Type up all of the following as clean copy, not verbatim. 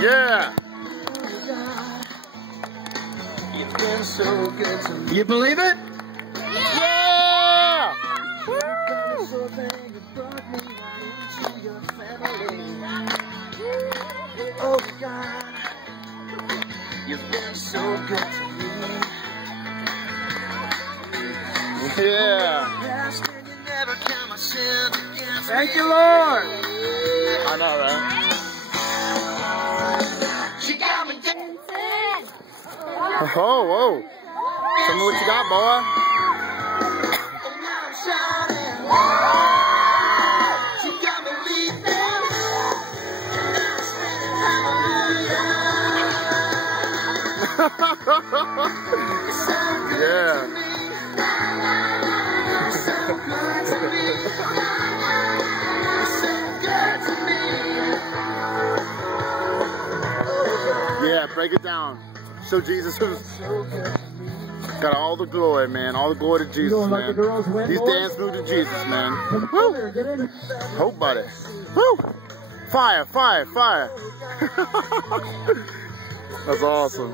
Yeah. It's been so good to me. You believe it? Yeah. Woo. Oh God, you've been so good to me. Yeah. Thank you, Lord. I know, right? Oh, whoa. Tell me what you got, boy. Yeah. Yeah, break it down. Show Jesus got all the glory, man. All the glory to Jesus, man. These dance moves to Jesus, man. Woo! Hope, buddy. Woo! Fire, fire, fire. That's awesome.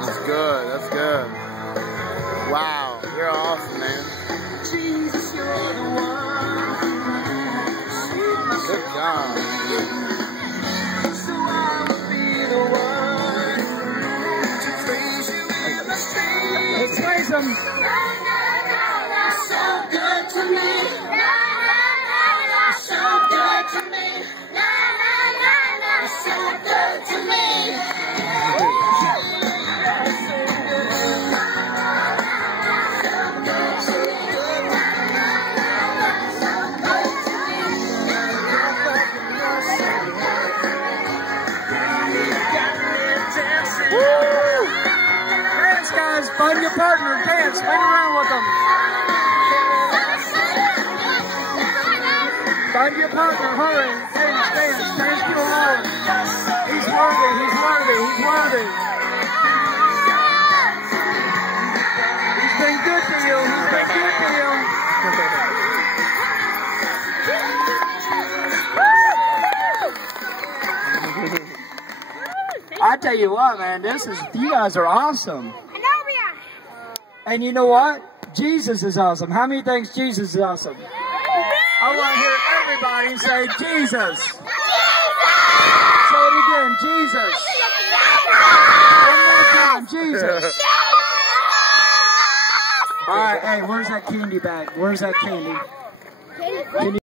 That's good, that's good. Wow, you're awesome, man. Jesus, you're the one. Good job. So I will be the one to praise you in the street. Let's praise him. So good to me. So good to me. So good to me. Dance, guys. Find your partner. Dance. Spin around with them. Find your partner. Hurry. Dance, dance. Dance to the Lord. He's worthy. He's worthy. He's worthy. He's been good to you. He's been good to you. I tell you what, man, you guys are awesome. And you know what? Jesus is awesome. How many thinks Jesus is awesome? I want to hear everybody say Jesus. Say it again, Jesus. One more time, Jesus. All right, hey, where's that candy bag? Where's that candy?